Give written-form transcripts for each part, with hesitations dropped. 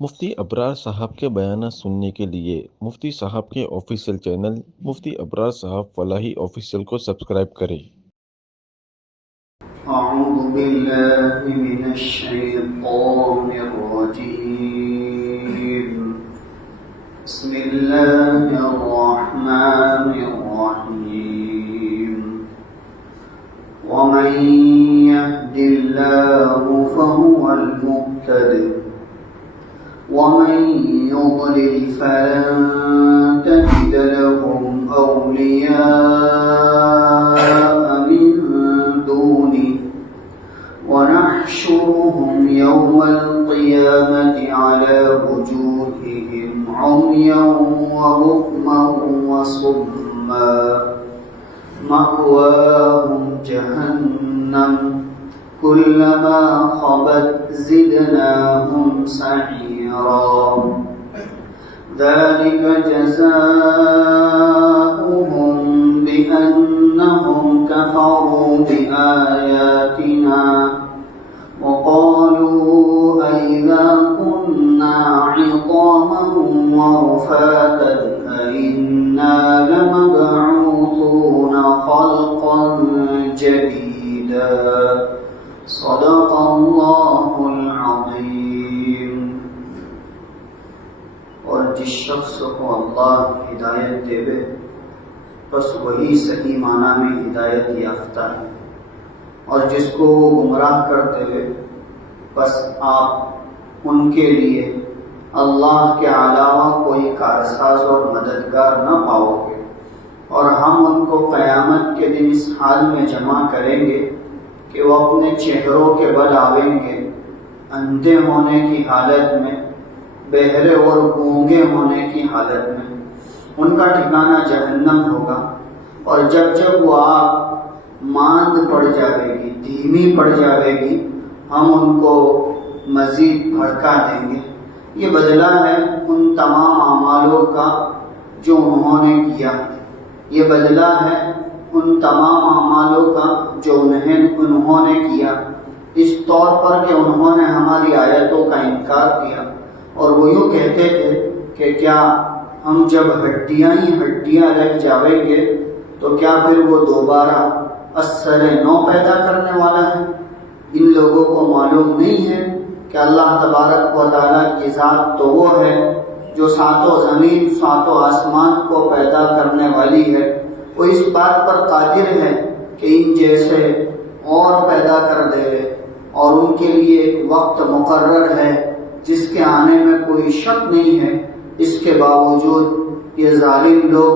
مفتی ابرار صاحب کے بیانات سننے کے لیے مفتی صاحب کے آفیشیل چینل مفتی ابرار صاحب فلاحی آفیشیل کو سبسکرائب کریں۔ اعوذ باللہ من الشیطان الرجیم بسم اللہ الرحمن الرحیم ومن يهد الله فهو المهتد ومن يضلل فلن تجد لهم أولياء من دونه ونحشرهم يوم القيامة على وجوههم عميا وبكما وصما مأواهم جهنم كلما خبت زدناهم سعيرا ذلك جزاؤهم بأنهم كفروا بآياتنا وقالوا أئذا كنا عظاما ورفاتا أئنا لمبعوثون خلقا جديدا صدق اللہ العظیم۔ اور جس شخص کو اللہ ہدایت دے بس وہی صحیح معنی میں ہدایت یافتہ ہے، اور جس کو وہ گمراہ کر دے بس آپ ان کے لیے اللہ کے علاوہ کوئی کارساز اور مددگار نہ پاؤ گے، اور ہم ان کو قیامت کے دن اس حال میں جمع کریں گے کہ وہ اپنے چہروں کے بل آویں گے، اندھے ہونے کی حالت میں، بہرے اور گونگے ہونے کی حالت میں۔ ان کا ٹھکانہ جہنم ہوگا، اور جب وہ آگ ماند پڑ جاوے گی، دھیمی پڑ جاوے گی، ہم ان کو مزید بھڑکا دیں گے۔ یہ بدلہ ہے ان تمام اعمالوں کا جو انہوں نے کیا، یہ بدلہ ہے ان تمام اعمالوں کا جو انہوں نے کیا، اس طور پر کہ انہوں نے ہماری آیتوں کا انکار کیا، اور وہ یوں کہتے تھے کہ کیا ہم جب ہڈیاں ہی ہڈیاں رہ جاویں گے تو کیا پھر وہ دوبارہ اثر نو پیدا کرنے والا ہے؟ ان لوگوں کو معلوم نہیں ہے کہ اللہ تبارک و تعالیٰ کی ذات تو وہ ہے جو ساتوں زمین ساتوں آسمان کو پیدا کرنے والی ہے، وہ اس بات پر قادر ہے کہ ان جیسے اور پیدا کر دے، اور ان کے لیے ایک وقت مقرر ہے جس کے آنے میں کوئی شک نہیں ہے۔ اس کے باوجود یہ ظالم لوگ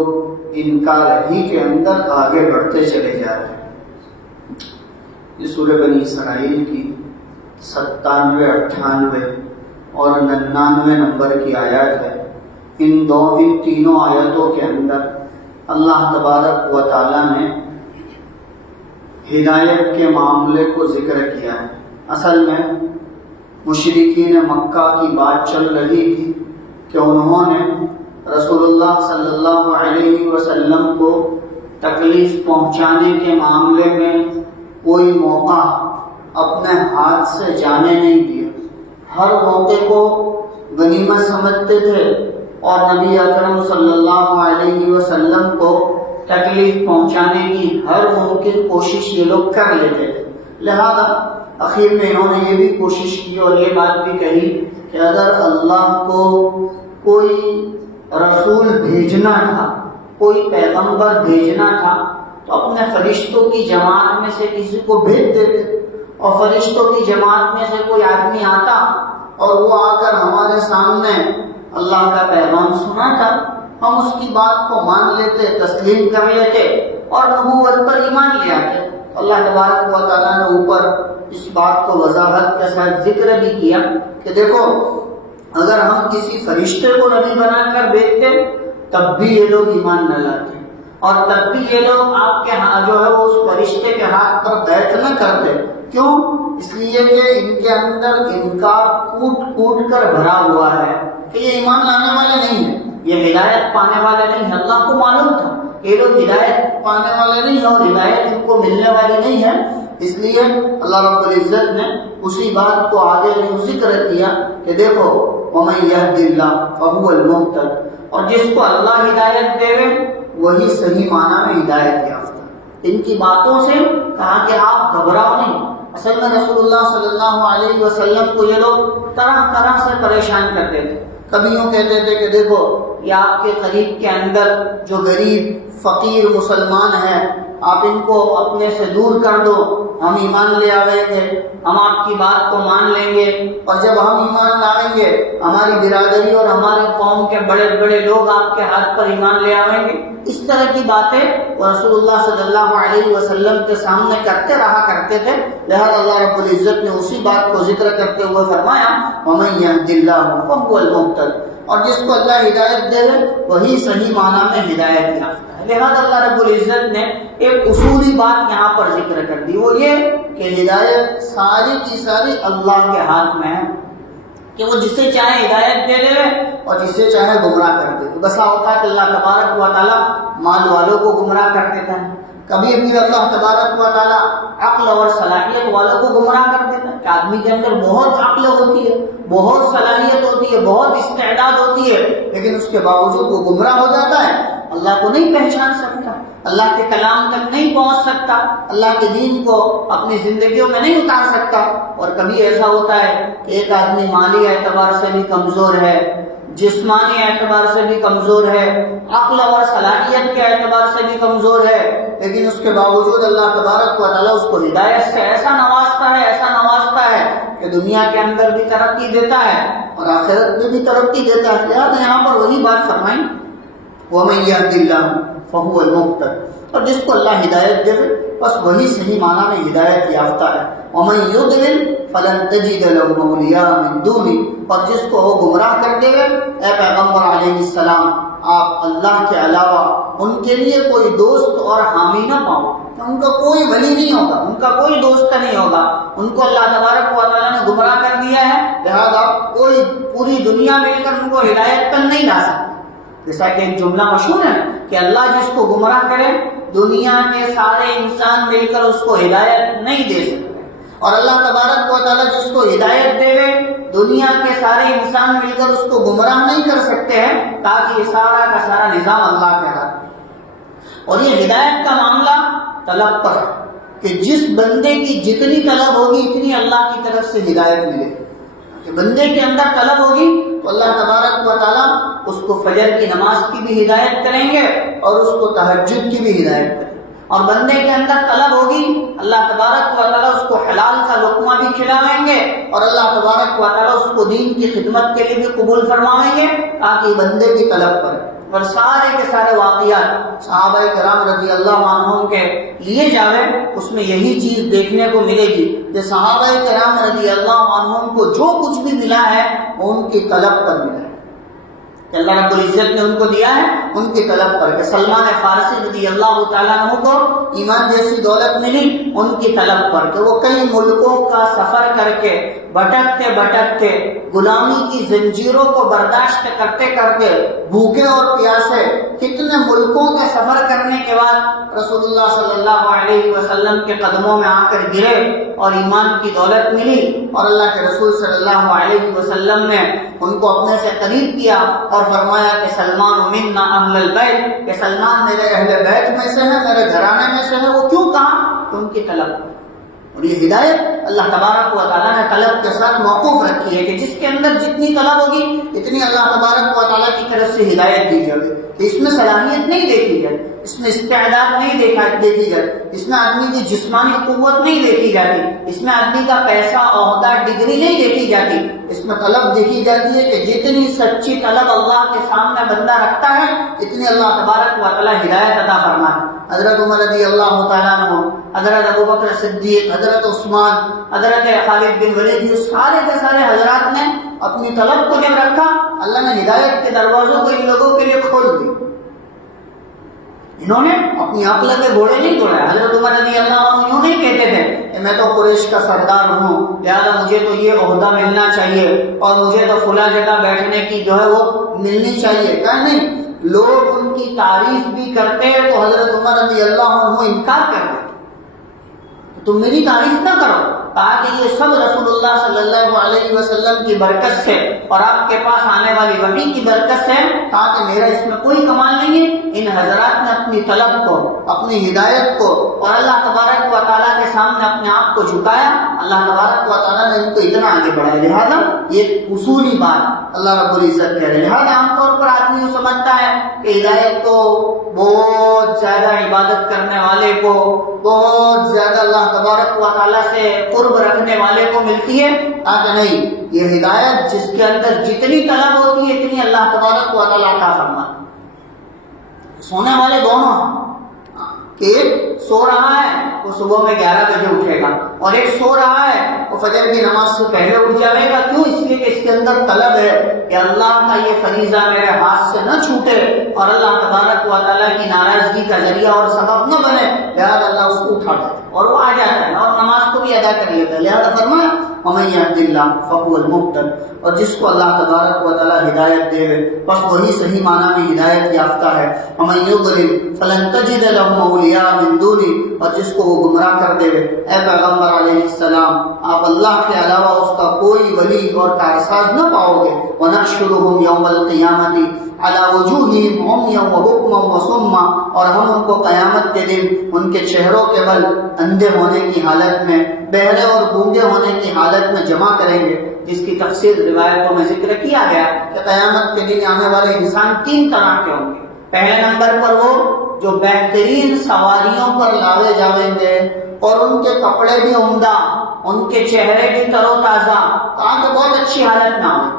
انکار ہی کے اندر آگے بڑھتے چلے جا رہے ہیں۔ یہ سورہ بنی اسرائیل کی 97، 98 اور 99 نمبر کی آیات ہے۔ ان تینوں آیتوں کے اندر اللہ تبارک و تعالیٰ نے ہدایت کے معاملے کو ذکر کیا ہے۔ اصل میں مشرکین مکہ کی بات چل رہی تھی کہ انہوں نے رسول اللہ صلی اللہ علیہ وسلم کو تکلیف پہنچانے کے معاملے میں کوئی موقع اپنے ہاتھ سے جانے نہیں دیا، ہر موقع کو غنیمت سمجھتے تھے، اور نبی اکرم صلی اللہ علیہ وسلم کو تکلیف پہنچانے کی ہر ممکن کوشش یہ لوگ کر لیتے تھے۔ لہذا آخر میں انہوں نے یہ بھی کوشش کی اور یہ بات بھی کہی کہ اگر اللہ کو کوئی رسول بھیجنا تھا، کوئی پیغمبر بھیجنا تھا تو اپنے فرشتوں کی جماعت میں سے کسی کو بھیج دیتے، اور فرشتوں کی جماعت میں سے کوئی آدمی آتا اور وہ آ کر ہمارے سامنے اللہ کا پیغام سنا تھا، ہم اس کی بات کو مان لیتے، تسلیم کر لیتے اور نبوت پر ایمان لے آتے۔ اللہ تبارک و تعالیٰ نے اوپر اس بات کو وضاحت کے ساتھ ذکر بھی کیا کہ دیکھو اگر ہم کسی فرشتے کو نبی بنا کر بھیجتے تب بھی یہ لوگ ایمان نہ لاتے، اور تب بھی یہ لوگ آپ کے جو ہے وہ اس فرشتے کے ہاتھ پر بیعت نہ کرتے۔ کیوں؟ اس لیے کہ ان کے اندر انکار کوٹ کوٹ کر بھرا ہوا ہے کہ یہ ایمان لانے والے نہیں ہیں، یہ ہدایت پانے والے نہیں ہیں۔ اللہ کو معلوم تھا کہ یہ لوگ ہدایت پانے والے نہیں ہیں اور ہدایت ان کو ملنے والی نہیں ہے، اس لیے اللہ رب العزت نے اسی بات کو آگے ذکر کیا کہ دیکھو وَمَن يَهْدِ اللَّهُ فَهُوَ الْمُهْتَدِ، اور جس کو اللہ ہدایت دے وہی صحیح معنی میں ہدایت یافتہ۔ ان کی باتوں سے کہا کہ آپ گھبراؤ نہیں۔ اصل میں رسول اللہ صلی اللہ علیہ وسلم کو یہ لوگ طرح طرح سے پریشان کرتے تھے۔ کبھی یوں کہتے تھے کہ دیکھو یہ آپ کے قریب کے اندر جو غریب فقیر مسلمان ہیں آپ ان کو اپنے سے دور کر دو، ہم ایمان لے آئیں گے، ہم آپ کی بات کو مان لیں گے، اور جب ہم ایمان لائیں گے ہماری برادری اور ہمارے قوم کے بڑے بڑے لوگ آپ کے ہاتھ پر ایمان لے آئیں گے۔ اس طرح کی باتیں رسول اللہ صلی اللہ علیہ وسلم کے سامنے کرتے رہا کرتے تھے، لہذا اللہ رب العزت نے اسی بات کو ذکر کرتے ہوئے فرمایا وَمَن يَهْدِ اللَّهُ فَهُوَ الْمُهْتَدِ، اور جس کو اللہ ہدایت دے وہی صحیح معنی میں ہدایت یافتہ ہے۔ لہذا اللہ رب العزت نے ایک اصولی بات یہاں پر ذکر کر دی، وہ یہ کہ ہدایت ساری کی ساری اللہ کے ہاتھ میں ہے، کہ وہ جسے چاہے ہدایت دے دے اور جسے چاہے گمراہ کر دے۔ بسا اوقات اللہ تبارک و تعالیٰ مال والوں کو گمراہ کر دیتا ہے، کبھی بھی اللہ تبارک و تعالیٰ عقل اور صلاحیت والوں کو گمراہ کر دیتا ہے کہ آدمی کے اندر بہت عقل ہوتی ہے، بہت صلاحیت ہوتی ہے، بہت استعداد ہوتی ہے، لیکن اس کے باوجود وہ گمراہ ہو جاتا ہے، اللہ کو نہیں پہچان سکتا، اللہ کے کلام تک نہیں پہنچ سکتا، اللہ کے دین کو اپنی زندگیوں میں نہیں اتار سکتا۔ اور کبھی ایسا ہوتا ہے کہ ایک آدمی مالی اعتبار سے بھی کمزور ہے، جسمانی اعتبار سے بھی کمزور ہے، عقل اور صلاحیت کے اعتبار سے بھی کمزور ہے، لیکن اس کے باوجود اللہ تبارک و تعالیٰ اس کو ہدایت سے ایسا نوازتا ہے کہ دنیا کے اندر بھی ترقی دیتا ہے اور آخرت میں بھی ترقی دیتا ہے۔ لہٰذا یہاں پر وہی بات فرمائیں وَمَن يَهْدِ اللَّهُ فَهُوَ الْمُهْتَدِ، اور جس کو اللہ ہدایت دے بس وہی صحیح معنی میں ہدایت یافتہ ہے۔ وَمَن يُضْلِلْ فَلَن تَجِدَ لَهُ أَوْلِيَاءَ مِن دُونِهِ، اور جس کو وہ گمراہ کر دے گا، اے پیغمبر علیہ السلام آپ اللہ کے علاوہ ان کے لیے کوئی دوست اور حامی نہ پاؤ، ان کا کوئی ولی نہیں ہوگا، ان کا کوئی دوست نہیں ہوگا، ان کو اللہ تبارک و تعالیٰ نے گمراہ کر دیا ہے، لہذا کوئی پوری دنیا مل کر ان کو ہدایت پر نہیں لا سکتا۔ جیسا کہ ایک جملہ مشہور ہے کہ اللہ جس کو گمراہ کرے دنیا کے سارے انسان مل کر اس کو ہدایت نہیں دے سکتے، اور اللہ تبارک و تعالیٰ جس کو ہدایت دے دنیا کے سارے انسان مل کر اس کو گمراہ نہیں کر سکتے ہیں، تاکہ یہ سارا کا سارا نظام اللہ کے ہاتھ میں۔ اور یہ ہدایت کا معاملہ طلب پر ہے کہ جس بندے کی جتنی طلب ہوگی اتنی اللہ کی طرف سے ہدایت ملے گی۔ کہ بندے کے اندر طلب ہوگی تو اللہ تبارک و تعالیٰ اس کو فجر کی نماز کی بھی ہدایت کریں گے اور اس کو تہجد کی بھی ہدایت کریں گے، اور بندے کے اندر طلب ہوگی اللہ تبارک و تعالیٰ اس کو حلال کا لقمہ بھی کھلائیں گے، اور اللہ تبارک و تعالیٰ اس کو دین کی خدمت کے لیے بھی قبول فرمائیں گے، تاکہ بندے کی طلب پر اور سارے کے سارے واقعات صحابہ کرام رضی اللہ عنہم کے لیے جاوے اس میں یہی چیز دیکھنے کو ملے گی کہ صحابہ کرام رضی اللہ عنہم کو جو کچھ بھی ملا ہے وہ ان کی طلب پر ملا ہے، کہ اللہ رب العزت نے ان کو دیا ہے ان کی طلب پر، کہ سلمان فارسی رضی اللہ تعالیٰ عنہ کو ایمان جیسی دولت ملی ان کی طلب پر، کہ وہ کئی ملکوں کا سفر کر کے بھٹکتے بھٹکتے غلامی کی زنجیروں کو برداشت کرتے کرتے بھوکے اور پیاسے کتنے ملکوں کے سفر کرنے کے بعد رسول اللہ صلی اللہ علیہ وسلم کے قدموں میں آ کر گرے اور ایمان کی دولت ملی، اور اللہ کے رسول صلی اللہ علیہ وسلم نے ان کو اپنے سے قریب کیا اور فرمایا کہ سلمان منا اہل البیت، کہ سلمان میرے اہل بیت میں سے ہے، میرے گھرانے میں سے ہے۔ وہ کیوں کہا؟ ان کی طلب، اور یہ ہدایت اللہ تبارک و تعالیٰ نے طلب کے ساتھ موقوف رکھی ہے کہ جس کے اندر جتنی طلب ہوگی اتنی اللہ تبارک و تعالیٰ کی طرف سے ہدایت دی جائے گی۔ اس میں صلاحیت نہیں دیکھی جائے، اس میں استعداد نہیں دیکھی جائے، اس میں آدمی کی جسمانی قوت نہیں دیکھی جاتی، اس میں آدمی کا پیسہ عہدہ ڈگری نہیں دیکھی جاتی، اس میں طلب دیکھی جاتی ہے کہ جتنی سچی طلب اللہ کے سامنے بندہ رکھتا ہے اتنی اللہ تبارک و تعالیٰ ہدایت عطا فرمائے۔ حضرت عمر رضی اللہ تعالیٰ عنہ، حضرت ابوبکر صدیق، حضرت عثمان، حضرت خالد بن ولید، سارے کے سارے حضرات نے اپنی طلب کو جب رکھا اللہ نے ہدایت کے دروازوں کو ان لوگوں کے لیے کھول دی۔ انہوں نے اپنی عقل کے گھوڑے نہیں توڑے۔ حضرت عمر رضی اللہ عنہ یوں نہیں کہتے تھے کہ میں تو قریش کا سردار ہوں لہذا مجھے تو یہ عہدہ ملنا چاہیے اور مجھے تو فلاں جگہ بیٹھنے کی جو ہے وہ ملنی چاہیے، کہ نہیں، لوگ ان کی تعریف بھی کرتے تو حضرت عمر رضی اللہ عنہ انکار کرتے، تم میری تعریف نہ کرو. کہا کہ یہ سب رسول اللہ صلی اللہ علیہ وسلم کی برکت سے اور آپ کے پاس آنے والی وحی کی برکت سے. کہا کہ میرا اس میں کوئی کمال نہیں ہے. ان حضرات نے اپنی طلب کو، اپنی ہدایت کو اور اللہ تبارک و تعالیٰ کے سامنے اپنے آپ کو جھکایا. اللہ تبارک و تعالیٰ نے ان کو اتنا آگے بڑھایا. لہٰذا یہ اصولی بات اللہ رب العزت کہہ رہے ہیں. لہٰذا عام طور پر آدمی یہ سمجھتا ہے کہ ہدایت تو بہت زیادہ عبادت کرنے والے کو، بہت زیادہ اللہ تبارک و تعالیٰ سے قرب رکھنے والے کو ملتی ہے. آگے نہیں، یہ ہدایت جس کے اندر جتنی طلب ہوتی ہے اتنی اللہ تبارک و تعالیٰ عطا فرماتا. سونے والے دونوں ہیں کہ ایک سو رہا ہے وہ صبح میں 11 بجے اٹھے گا، اور ایک سو رہا ہے وہ فجر کی نماز سے پہلے اٹھ جائے گا. کیوں؟ اس لیے کہ اس کے اندر طلب ہے کہ اللہ کا یہ فریضہ میرے ہاتھ سے نہ چھوٹے اور اللہ تبارک و تعالیٰ کی ناراضگی کا ذریعہ اور سبب نہ بنے. لہٰذا اللہ اس کو اٹھا دیتا ہے اور وہ آ جاتا ہے اور نماز کو بھی ادا کر لیتا ہے. لہٰذا فرمایا وَمَن يَهْدِ اللَّهُ فَهُوَ الْمُهْتَدِ، اور جس کو اللہ تبارک و تعالیٰ ہدایت دے بس وہی صحیح معنی میں ہدایت یافتہ ہے. وَمَن يُضْلِلْ فَلَن تَجِدَ لَهُ أَوْلِيَاءَ مِن دُونِهِ، اور جس کو وہ گمراہ کر دے اے پیغمبر علیہ السلام آپ اللہ کے علاوہ اس کا کوئی ولی اور کارساز نہ پاؤ گے. وَنَحْشُرُهُمْ يَوْمَ الْقِيَامَةِ عَلَى وُجُوهِهِمْ عُمْيًا وَبُكْمًا وَصُمًّا، اور ہم ان کو قیامت کے دن ان کے چہروں کے بل اندھے ہونے کی حالت میں، بہرے اور گونگے ہونے کی حالت میں جمع کریں گے، جس کی تفصیل روایتوں میں ذکر کیا گیا کہ قیامت کے دن آنے والے انسان 3 طرح کے ہوں گے. پہلے نمبر پر وہ جو بہترین سواریوں پر لاوے جائیں گے اور ان کے کپڑے بھی عمدہ، ان کے چہرے بھی تر و تازہ، تاکہ بہت اچھی حالت نہ ہو.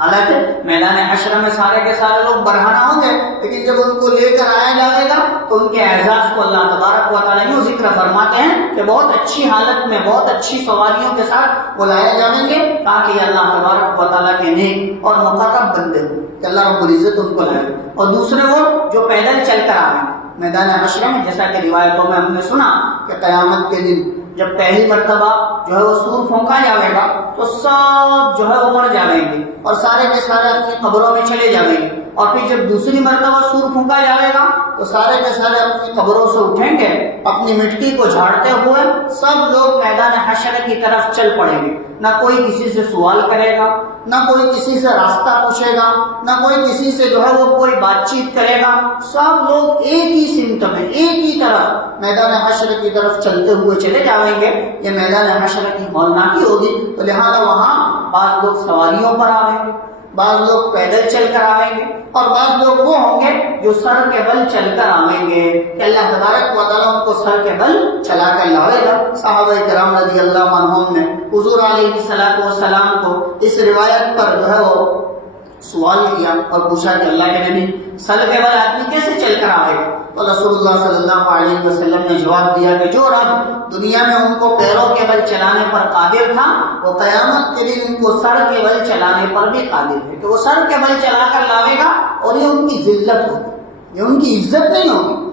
حالانکہ میدان حشر میں سارے کے سارے لوگ برہنہ ہوں گے، لیکن جب ان کو لے کر آیا جائے گا تو ان کے اعزاز کو اللہ تبارک و تعالیٰ یوں ذکر فرماتے ہیں کہ بہت اچھی حالت میں، بہت اچھی سواریوں کے ساتھ وہ لائے جائیں گے تاکہ یہ اللہ تبارک و تعالیٰ کے نیک اور مقرب بندے ہوں کہ اللہ رب العزت ان کو لائے. اور دوسرے وہ جو پیدل چل کر آئیں میدان حشر میں، جیسا کہ روایتوں میں ہم نے سنا کہ قیامت کے دن جب پہلی مرتبہ جو ہے وہ سور پھونکا جائے گا تو سب جو ہے وہ مر جائیں گے اور سارے کے سارے اپنی قبروں میں چلے جائیں گے. اور پھر جب دوسری مرتبہ سور پھونکا جائے گا تو سارے کے سارے اپنی قبروں سے اٹھیں گے، اپنی مٹی کو جھاڑتے ہوئے سب لوگ میدان حشر کی طرف چل پڑیں گے. نہ کوئی کسی سے سوال کرے گا، نہ کوئی کسی سے راستہ پوچھے گا، نہ کوئی کسی سے جو ہے وہ کوئی بات چیت کرے گا. سب لوگ ایک ہی سمت میں، ایک ہی طرف میدان حشر کی طرف چلتے ہوئے چلے جائیں گے. یہ میدان حشر کی ہولناکی ہوگی. تو لہذا وہاں بعض لوگ سواریوں پر آئیں گے، بعض لوگ پیدل چل کر آئیں گے، اور بعض لوگ وہ ہوں گے جو سر کے بل چل کر آئیں گے کہ اللہ تبارک و تعالیٰ ان کو سر کے بل چلا کر لاوے گا. صحابہ کرام رضی اللہ عنہم نے حضور علیہ الصلوۃ والسلام کو اس روایت پر جو ہے وہ سوال کیا اور پوچھا کہ اللہ کے نبی سر کے بل آدمی کیسے چل کر آئے گا؟ تو رسول اللہ صلی اللہ علیہ وسلم نے جواب دیا کہ جو رب دنیا میں ان کو پیروں کے بل چلانے پر قادر تھا وہ قیامت کے دن ان کو سر کے بل چلانے پر بھی قادر ہے، کہ وہ سر کے بل چلا کر لاوے گا. اور یہ ان کی ذلت ہوگی، یہ ان کی عزت نہیں ہوگی.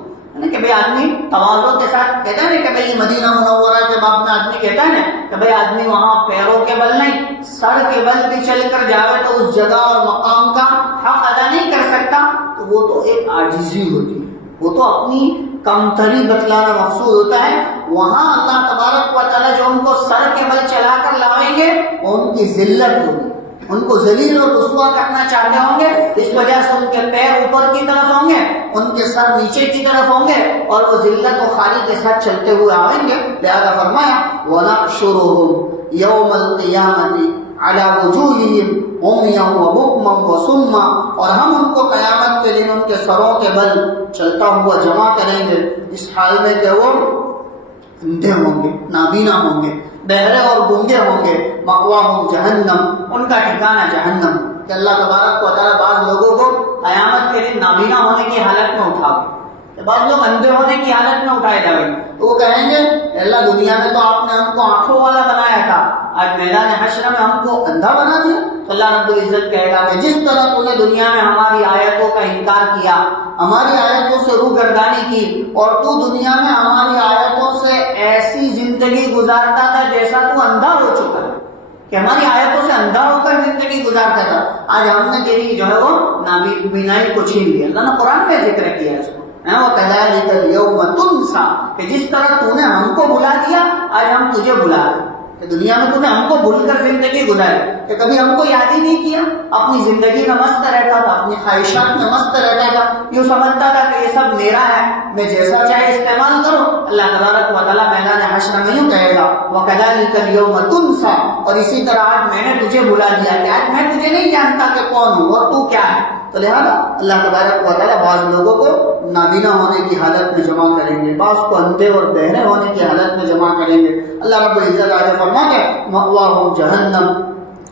کہ بھائی آدمی تواضع کے ساتھ کہتا ہے نا کہ بھائی مدینہ منورہ کے باب میں آدمی کہتا ہے نا کہ بھائی آدمی وہاں پیروں کے بل نہیں سر کے بل بھی چل کر جاوے تو اس جگہ اور مقام کا حق ادا نہیں کر سکتا. تو وہ تو ایک عاجزی ہوتی ہے، وہ تو اپنی کمتری بتلانا مقصود ہوتا ہے. وہاں اللہ تبارک و تعالیٰ جو ان کو سر کے بل چلا کر لائیں گے وہ ان کی ذلت ہوگی، ان کو ذلیل اور رسوا کرنا چاہتے ہوں گے. اس وجہ سے ان کے پیر اوپر کی طرف ہوں گے، ان کے سر نیچے کی طرف ہوں گے اور وہ ذلت و خاری کے ساتھ چلتے ہوئے آئیں گے. لہذا فرمایا وَنَحْشُرُهُمْ يَوْمَ الْقِيَامَةِ عَلَى وُجُوهِهِمْ عُمْيًا وَبُكْمًا وَصُمًّا، اور ہم ان کو قیامت کے دن ان کے سروں کے بل چلتا ہوا جمع کریں گے اس حال میں کہ وہ اندھے ہوں گے، نابینا ہوں گے، بہرے اور گونگے ہوں گے. مأواہم جہنم، ان کا ٹھکانہ جہنم. کہ اللہ تبارک و تعالیٰ بعض لوگوں کو قیامت کے دن نابینا ہونے کی حالت میں اٹھاوے، بعض لوگ اندھے ہونے کی حالت میں اٹھائے جائیں گے. تو وہ کہیں گے اللہ دنیا میں تو آپ نے ہم کو آنکھوں والا بنایا تھا، آج میدان حشر میں ہم کو اندھا بنا دیا. تو اللہ رب العزت کہے گا کہ جس طرح تو نے دنیا میں ہماری آیتوں کا انکار کیا، ہماری آیتوں سے روگردانی کی، اور تو دنیا میں ہماری آیتوں سے ایسی زندگی گزارتا تھا جیسا تو اندھا ہو چکا ہے، کہ ہماری آیتوں سے اندھا ہو کر زندگی گزارتا تھا، آج ہم نے تیری جو ہے وہ نابینائی کو چھین لیا. اللہ نے قرآن میں ذکر کیا ہے اس کو. وَكَذَلِكَ الْيَوْمَ تُنْسَى کہ جس طرح تو نے ہم کو بھلا دیا آج ہم تجھے بھلا دیں. کہ دنیا میں تو نے ہم کو بھول کر زندگی گزاری کہ کبھی ہم کو یاد ہی نہیں کیا. اپنی زندگی میں مست رہتا تھا, اپنی خواہشات میں مست رہتا تھا, یوں سمجھتا تھا کہ یہ سب میرا ہے, میں جیسا چاہے استعمال کروں. اللہ تبارک و تعالیٰ میدان حشر میں یوں کہے گا وَكَذَلِكَ الْيَوْمَ تُنْسَى اور اسی طرح آج میں نے تجھے بھلا دیا کہ آج میں تجھے نہیں جانتا کہ کون ہوں اور تو کیا ہے. تو لہٰذا اللہ تبارک و تعالیٰ بعض لوگوں کو نابینا ہونے کی حالت میں جمع کریں گے, بعض کو اندھے اور بہرے ہونے کی حالت میں جمع کریں گے. اللہ رب العزت آگے فرماتے ہیں مأواہم جہنم,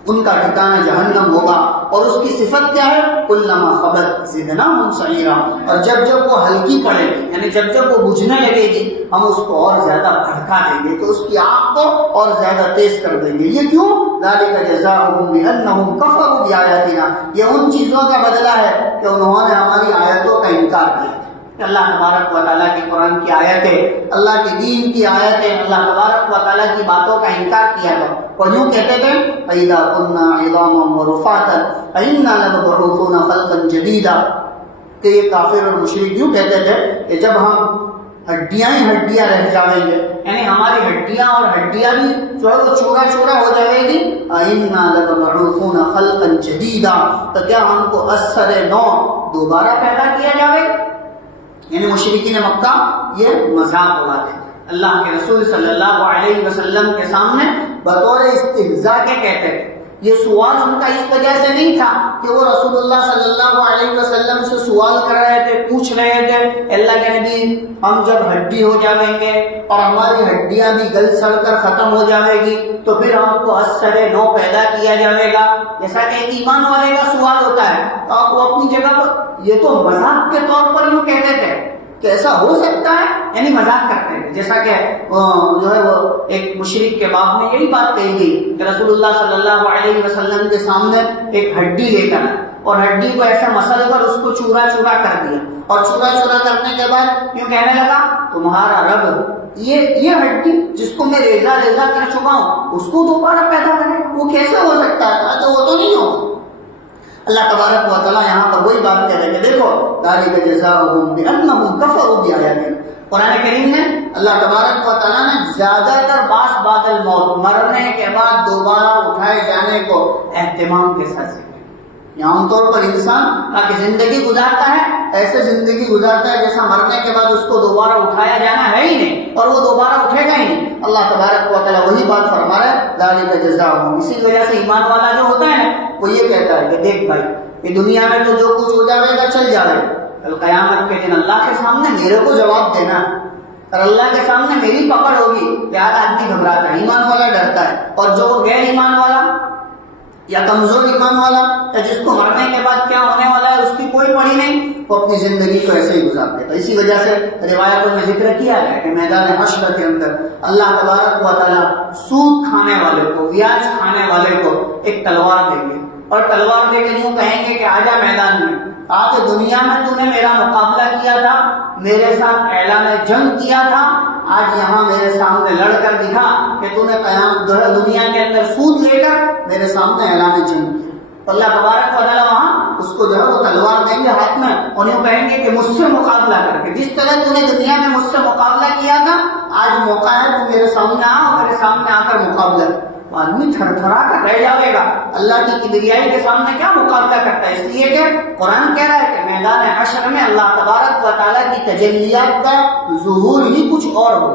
ان کا ٹھکانہ جہنم ہوگا. اور اس کی صفت کیا ہے؟ کلما خبت زدناہم سعیرا, اور جب جب وہ ہلکی پڑے گی یعنی جب جب وہ بجھنے لگے گی ہم اس کو اور زیادہ بھڑکا دیں گے, تو اس کی آگ کو اور زیادہ تیز کر دیں گے. یہ کیوں؟ ذالک جزاؤہم بأنہم کفروا بآیاتنا, یہ ان چیزوں کا بدلہ ہے کہ انہوں نے ہماری آیتوں کا انکار کیا. اللہ تبارک و تعالیٰ کی قرآن کی آیتیں, اللہ کے دین کی آیتیں, اللہ تبارک و تعالیٰ کی باتوں کا انکار کیا تھا. اور یوں کہتے تھے فَإِذَا كُنَّا عِظَامًا وَرُفَاتًا أَإِنَّا لَمَبْعُوثُونَ خَلْقًا جَدِيدًا, کہ یہ کافر اور مشرک یوں کہتے تھے کہ جب ہم ہڈیاں ہی ہڈیاں رہ جائیں گے, یعنی ہماری ہڈیاں اور ہڈیاں بھی جو ہے وہ چورا چورا ہو جائے گی, أَإِنَّا لَمَبْعُوثُونَ خَلْقًا جَدِيدًا, تو کیا ہم کو اثر نو دوبارہ پیدا کیا جائے. یعنی مشرکین مکہ یہ مذاق اڑاتے تھے. اللہ کے رسول صلی اللہ علیہ وسلم کے سامنے بطور استہزاء کے کہتے تھے. یہ سوال ان کا اس وجہ سے نہیں تھا کہ وہ رسول اللہ صلی اللہ علیہ وسلم سے سوال کر رہے تھے, پوچھ رہے تھے اللہ کے نبی ہم جب ہڈی ہو جائیں گے اور ہماری ہڈیاں بھی گل سڑ کر ختم ہو جائے گی تو پھر ہم کو اثر نو پیدا کیا جائے گا, جیسا کہ ایک ایمان والے کا سوال ہوتا ہے. تو آپ وہ اپنی جگہ پر یہ تو مذاق کے طور پر یوں کہتے تھے کہ ایسا ہو سکتا ہے, یعنی مذاق کرتے تھے. جیسا کہ جو ہے وہ ایک مشرک کے باب میں یہی بات کہی گئی کہ رسول اللہ صلی اللہ علیہ وسلم کے سامنے ایک ہڈی لے کر اور ہڈی کو ایسا مسل کر اس کو چورا چورا کر دیا, اور چورا چورا کرنے کے بعد یوں کہنے لگا تمہارا رب یہ ہڈی جس کو میں ریزہ ریزہ کر چکا ہوں اس کو دوبارہ پیدا کرے, وہ کیسے ہو سکتا ہے؟ تو وہ تو نہیں ہوگا. اللہ تبارک و تعالیٰ یہاں پر وہی بات کہہ رہے ہیں کہ دیکھو ذالک جزاؤہم بأنہم کفروا بآیاتنا. قرآن کریم میں اللہ تبارک و تعالیٰ نے زیادہ تر باس بعد الموت, مرنے کے بعد دوبارہ اٹھائے جانے کو اہتمام کے ساتھ ذکر. عام طور پر انسان کی زندگی گزارتا ہے ایسے زندگی گزارتا ہے جیسا مرنے کے بعد اس کو دوبارہ اٹھایا جانا ہے ہی نہیں اور وہ دوبارہ اٹھے گا ہی نہیں. اللہ تبارک و تعالیٰ وہی بات فرما رہا ہے ذالک جزاؤہم. اسی وجہ سے ایمان والا جو ہوتا ہے وہ یہ کہتا ہے کہ دیکھ بھائی یہ دنیا میں تو جو کچھ ہو جائے گا چل جائے گا, کل قیامت کے دن اللہ کے سامنے میرے کو جواب دینا ہے اور اللہ کے سامنے میری پکڑ ہوگی. یار آدمی گھبراتا ہے, ایمان والا ڈرتا ہے, اور جو غیر ایمان والا یا کمزور ایمان والا یا جس کو مرنے کے بعد کیا ہونے والا ہے اس کی کوئی پڑی نہیں, وہ اپنی زندگی کو ایسے ہی گزار دیتا. اسی وجہ سے روایتوں میں ذکر کیا ہے کہ میدان حشر کے اندر اللہ تبارک و تعالیٰ سود کھانے والے کو, بیاج کھانے والے کو ایک تلوار دیں گے اور تلوار دے کے یوں کہیں گے کہ آجا میدان میں, آج دنیا میں تو نے میرا مقابلہ کیا تھا, میرے ساتھ اعلان جنگ کیا تھا, آج یہاں میرے سامنے لڑ کر دکھا کہ تو نے قیام جو ہے دنیا کے اندر سود لے کر میرے سامنے اعلان جنگ کیا. اللہ تبارک و تعالیٰ وہاں اس کو جو ہے وہ تلوار دیں گے ہاتھ میں اور یوں کہیں گے کہ مجھ سے مقابلہ کر کے جس طرح تو نے دنیا میں مجھ سے مقابلہ کیا تھا آج موقع ہے تو میرے سامنے آ اور میرے سامنے آ کر مقابلہ. آدمی تھر تھرا کر رہ جائے گا, اللہ کی کبریائی کے سامنے کیا مقابلہ کرتا ہے. اس لیے کہ قرآن کہہ رہا ہے کہ میدان حشر میں اللہ تبارک و تعالیٰ کی تجلیات کا ظہور ہی کچھ اور ہو.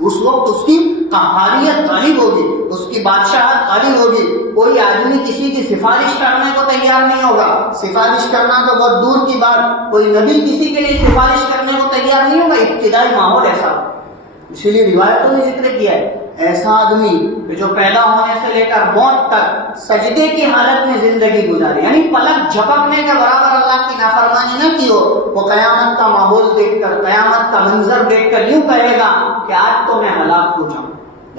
اس وقت اس کی قہاریت غالب ہوگی, اس کی بادشاہت غالب ہوگی. کوئی آدمی کسی کی سفارش کرنے کو تیار نہیں ہوگا, سفارش کرنا تو بہت دور کی بات, کوئی نبی کسی کے لیے سفارش کرنے کو تیار نہیں ہوگا. ابتدائی ماحول ایسا, اسی لیے روایتوں نے ذکر کیا ہے ایسا آدمی جو پیدا ہونے سے لے کر موت تک سجدے کی حالت میں زندگی گزاری, یعنی پلک جھپکنے کے برابر اللہ کی نافرمانی نہ کی ہو, وہ قیامت کا ماحول دیکھ کر, قیامت کا منظر دیکھ کر یوں کہے گا کہ آج تو میں ہلاک ہو جاؤں,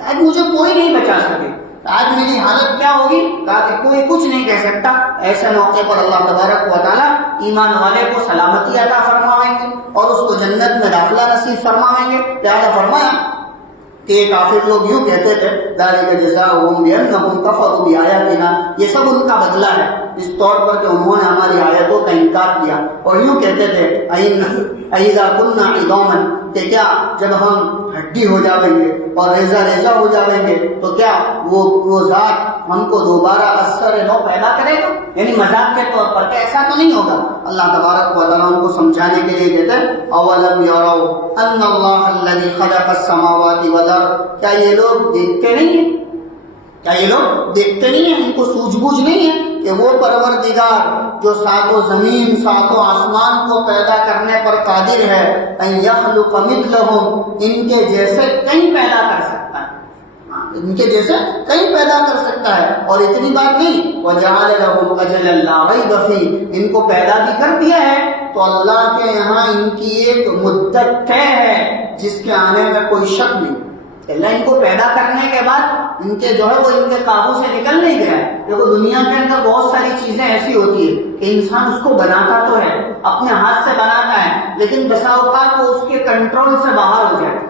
آج مجھے کوئی نہیں بچا سکے, آج میری حالت کیا ہوگی, کہا کہ کوئی کچھ نہیں کہہ سکتا. ایسے موقع پر اللہ تبارک و تعالیٰ ایمان والے کو سلامتی عطا فرمائیں گے اور اس کو جنت میں داخلہ نصیب فرمائیں گے. لہذا فرمایا کہ کافر لوگ یوں کہتے تھے ذالک جزاؤہم بأنہم کفروا بآیاتنا, یہ سب ان کا بدلہ ہے اس طور پر کہ انہوں نے ہماری آیتوں کا انکار کیا اور یوں کہتے تھے اَإِذَا كُنَّا عِظَامًا کہ کیا جب ہم ہڈی ہو جاویں گے اور ریزہ ریزہ ہو جاویں گے تو کیا وہ ذات ہم کو دوبارہ اثر نو پیدا کرے گا؟ یعنی مذاق کے طور پر کہ ایسا تو نہیں ہوگا۔ اللہ تبارک و تعالیٰ ان کو سمجھانے کے لیے کہتے ہیں اولم یروا ان اللہ الذی خلق السماوات والارض، کیا یہ لوگ دیکھتے نہیں ہیں؟ کیا یہ لوگ دیکھتے نہیں ہیں؟ ان کو سوجھ بوجھ نہیں ہے کہ وہ پروردگار جو ساتوں زمین ساتوں آسمان کو پیدا کرنے پر قادر ہے، ان یخلق مثلہم، ان کے جیسے کہیں پیدا کر سکتا ہے، ان کے جیسے کہیں پیدا کر سکتا ہے۔ اور اتنی بات نہیں، وَجَعَلَ لَهُمْ أَجَلًا لَا رَيْبَ فِيهِ، ان کو پیدا بھی کر دیا ہے تو اللہ کے یہاں ان کی ایک مدت طے ہے جس کے آنے میں کوئی شک نہیں۔ اللہ ان کو پیدا کرنے کے بعد ان کے جو ہے وہ ان کے قابو سے نکل نہیں گیا ہے۔ دیکھو دنیا کے اندر بہت ساری چیزیں ایسی ہوتی ہے کہ انسان اس کو بناتا تو ہے، اپنے ہاتھ سے بناتا ہے، لیکن بسا اوقات وہ اس کے کنٹرول سے باہر ہو جاتا ہے۔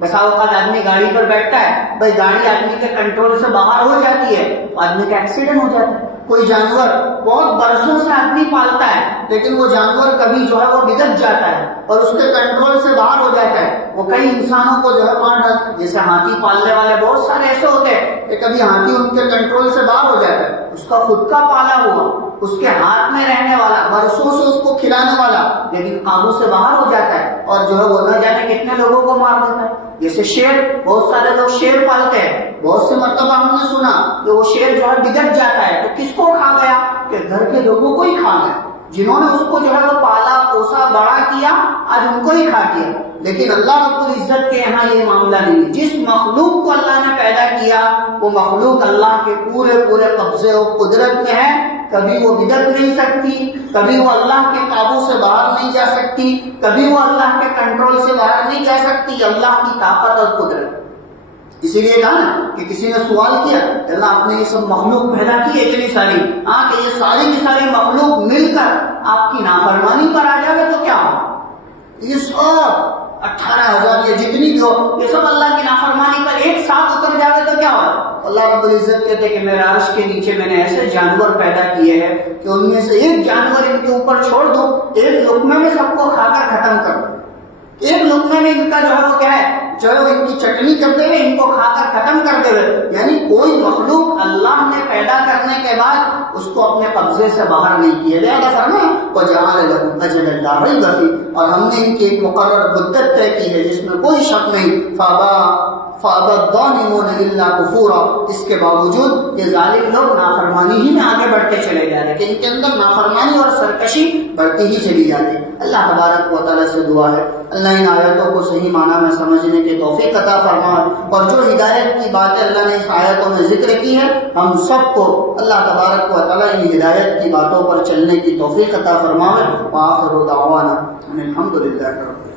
بسا اوقات آدمی گاڑی پر بیٹھتا ہے، بھائی گاڑی آدمی کے کنٹرول سے باہر ہو جاتی ہے تو آدمی کا ایکسیڈنٹ ہو جاتا ہے۔ کوئی جانور بہت برسوں سے آدمی پالتا ہے لیکن وہ جانور کبھی جو ہے وہ بگڑ جاتا ہے اور اس کے کنٹرول سے باہر ہو جاتا ہے، وہ کئی انسانوں کو جو ہے مار ڈالتا ہے۔ جیسے ہاتھی پالنے والے بہت سارے ایسے ہوتے ہیں کہ کبھی ہاتھی ان کے کنٹرول سے باہر ہو جاتا ہے، اس کا خود کا پالا ہوا، اس کے ہاتھ میں رہنے والا، برسوں سے اس کو کھلانے والا، لیکن قابو سے باہر ہو جاتا ہے اور جو ہے وہ نہ جانے کتنے لوگوں کو مار دیتا ہے۔ جیسے شیر، بہت سارے لوگ شیر پالتے ہیں، بہت سے مرتبہ ہم نے سنا کہ وہ شیر جو ہے بگڑ جاتا ہے تو کس کو کھا گیا؟ کہ گھر کے لوگوں کو ہی کھا گیا، جنہوں نے اس کو جو ہے وہ پالا پوسا بڑا کیا، آج ان کو ہی کھا گیا۔ لیکن اللہ رب العزت کے یہاں یہ معاملہ نہیں ہے۔ جس مخلوق کو اللہ نے پیدا کیا وہ مخلوق اللہ کے پورے قبضے و قدرت میں ہے، کبھی وہ بگڑ نہیں سکتی، کبھی وہ اللہ کے قابو سے باہر نہیں جا سکتی، کبھی وہ اللہ کے کنٹرول سے باہر نہیں جا سکتی، اللہ کی طاقت اور قدرت۔ اسی لیے کہا نا کہ کسی نے سوال کیا کہ اللہ آپ نے یہ سب مخلوق پیدا کی ہے اتنی ساری، کہ یہ ساری کی ساری مخلوق مل کر آپ کی نافرمانی پر آ جائے تو کیا ہو؟ یہ سب 18,000 یا جتنی بھی ہو یہ سب اللہ کی نافرمانی پر ایک ساتھ اتر جائے تو کیا ہو؟ اللہ رب العزت کہتے کہ میرے عرش کے نیچے میں نے ایسے جانور پیدا کیے ہیں کہ ان میں سے ایک جانور ان کے اوپر چھوڑ دو، ایک لقمے میں سب کو کھا کر ختم کر دو، ایک لقمے میں ان کا جو ہے وہ کیا ہے، جو ہے ان کی چٹنی کرتے ہوئے ان کو کھا کر ختم کر دے ہوئے۔ یعنی کوئی مخلوق اللہ نے پیدا کرنے کے بعد اس کو اپنے قبضے سے باہر نہیں کیا۔ لہذا فرمایا وَجَعَلَ لَهُمْ أَجَلًا لَا رَيْبَ فِيهِ، اور ہم نے ان کی ایک مقرر مدت طے کی ہے جس میں کوئی شک نہیں۔ فَأَبَى الظَّالِمُونَ إِلَّا كُفُورًا، اس کے باوجود یہ ظالم لوگ نافرمانی ہی میں آگے بڑھتے چلے جا رہے ہیں کہ ان کے اندر نافرمانی اور سرکشی بڑھتی ہی چلی جاتی ہے۔ اللہ تبارک و تعالیٰ سے دعا ہے اللہ ان آیتوں کو صحیح معنی میں سمجھنے کی توفیق عطا فرمائے، اور جو ہدایت کی باتیں اللہ نے اس آیتوں میں ذکر کی ہے ہم سب کو اللہ تبارک و تعالیٰ ان ہدایت کی باتوں پر چلنے کی توفیق عطا فرمائے۔ وآخر دعوانا الحمدللہ رب العالمین۔